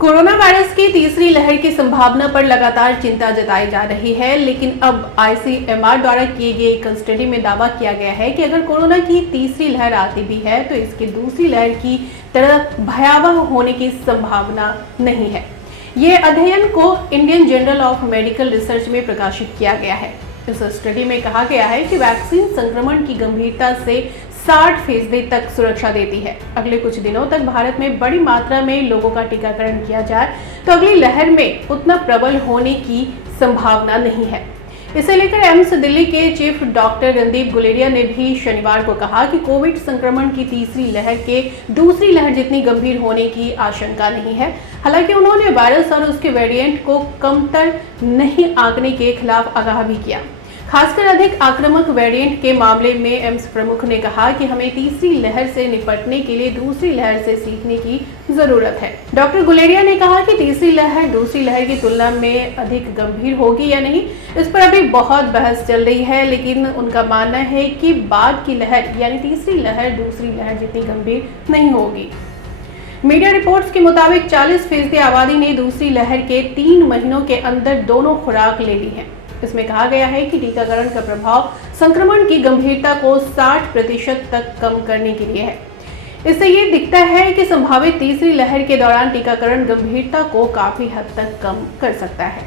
Corona virus की तीसरी लहर की संभावना पर लगातार चिंता जताई जा रही है, लेकिन अब आईसीएमआर द्वारा किए गए एक स्टडी में दावा किया गया है कि अगर कोरोना की तीसरी लहर आती भी है तो इसकी दूसरी लहर की तरह भयावह होने की संभावना नहीं है। ये अध्ययन को Indian journal of medical research में प्रकाशित किया गया है। इस स्टडी में कहा गया है कि वैक्सीन संक्रमण की गंभीरता से 60% तक सुरक्षा देती है। अगले कुछ दिनों तक भारत में बड़ी मात्रा में लोगों का टीकाकरण किया जाए तो अगली लहर में उतना प्रबल होने की संभावना नहीं है। इसे लेकर एम्स दिल्ली के चीफ डॉक्टर रणदीप गुलेरिया ने भी शनिवार को कहा कि कोविड संक्रमण की तीसरी लहर के दूसरी लहर जितनी गंभीर होने की आशंका नहीं है। हालांकि उन्होंने वायरस और उसके वेरिएंट को कमतर नहीं आंकने के खिलाफ आगाह भी किया। खासकर अधिक आक्रामक वेरिएंट के मामले में एम्स प्रमुख ने कहा कि हमें तीसरी लहर से निपटने के लिए दूसरी लहर से सीखने की जरूरत है। डॉक्टर गुलेरिया ने कहा कि तीसरी लहर दूसरी लहर की तुलना में अधिक गंभीर होगी या नहीं, इस पर अभी बहुत बहस चल रही है, लेकिन उनका मानना है कि बाद की लहर यानी तीसरी लहर दूसरी लहर जितनी गंभीर नहीं होगी। मीडिया रिपोर्ट्स के मुताबिक 40% आबादी ने दूसरी लहर के 3 महीनों के अंदर दोनों खुराक ले ली है। इसमें कहा गया है कि टीकाकरण का प्रभाव संक्रमण की गंभीरता को 60% तक कम करने के लिए है। इससे ये दिखता है कि संभावित तीसरी लहर के दौरान टीकाकरण गंभीरता को काफी हद तक कम कर सकता है।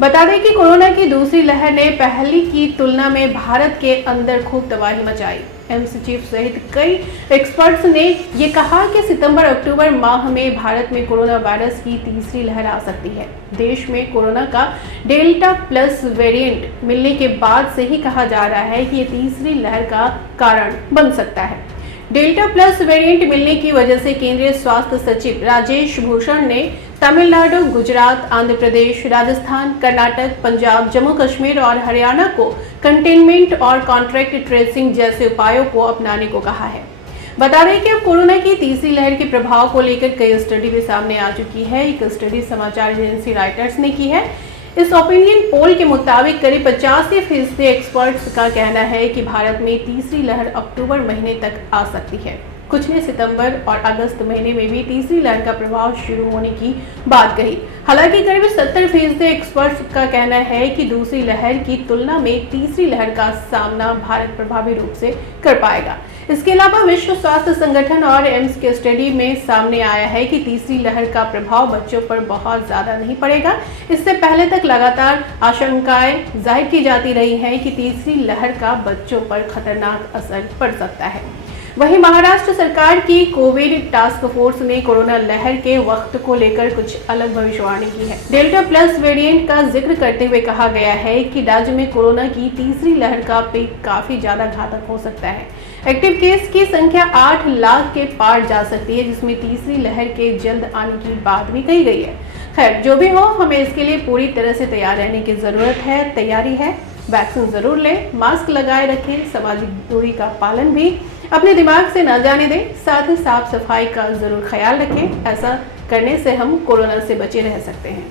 बता दें कि कोरोना की दूसरी लहर ने पहली की तुलना में भारत के अंदर खूब तबाही मचाई। एम्स चीफ सहित कई एक्सपर्ट्स ने ये कहा कि सितंबर-अक्टूबर माह में भारत में कोरोना वायरस की तीसरी लहर आ सकती है। देश में कोरोना का डेल्टा प्लस वेरिएंट मिलने के बाद से ही कहा जा रहा है कि ये तीसरी लहर का कारण बन सकता है। डेल्टा प्लस वेरिएंट मिलने की वजह से केंद्रीय स्वास्थ्य सचिव राजेश भूषण ने तमिलनाडु, गुजरात, आंध्र प्रदेश, राजस्थान, कर्नाटक, पंजाब, जम्मू कश्मीर और हरियाणा को कंटेनमेंट और कॉन्ट्रैक्ट ट्रेसिंग जैसे उपायों को अपनाने को कहा है। बता दें कि अब कोरोना की तीसरी लहर के प्रभाव को लेकर कई स्टडी भी सामने आ चुकी है। एक स्टडी समाचार एजेंसी रॉयटर्स ने की है। इस ओपिनियन पोल के मुताबिक करीब 85% एक्सपर्ट्स का कहना है कि भारत में तीसरी लहर अक्टूबर महीने तक आ सकती है। कुछ ने सितंबर और अगस्त महीने में भी तीसरी लहर का प्रभाव शुरू होने की बात कही। हालांकि करीब 70% एक्सपर्ट्स का कहना है कि दूसरी लहर की तुलना में तीसरी लहर का सामना भारत प्रभावी रूप से कर पाएगा। इसके अलावा विश्व स्वास्थ्य संगठन और एम्स के स्टडी में सामने आया है कि तीसरी लहर का प्रभाव बच्चों पर बहुत ज्यादा नहीं पड़ेगा। इससे पहले तक लगातार आशंकाएं जाहिर की जाती रही हैं कि तीसरी लहर का बच्चों पर खतरनाक असर पड़ सकता है। वहीं महाराष्ट्र सरकार की कोविड टास्क फोर्स ने कोरोना लहर के वक्त को लेकर कुछ अलग भविष्यवाणी की है। डेल्टा प्लस वेरिएंट का जिक्र करते हुए कहा गया है कि राज्य में कोरोना की तीसरी लहर का पीक काफी ज्यादा घातक हो सकता है। एक्टिव केस की संख्या 8 लाख के पार जा सकती है, जिसमें तीसरी लहर के जल्द आने की बात भी कही गई है। खैर, जो भी हो, हमें इसके लिए पूरी तरह से तैयार रहने की जरूरत है। तैयारी है, वैक्सीन जरूर लें, मास्क लगाए रखें, सामाजिक दूरी का पालन भी अपने दिमाग से न जाने दें। साथ ही साफ सफाई का जरूर ख्याल रखें। ऐसा करने से हम कोरोना से बचे रह सकते हैं।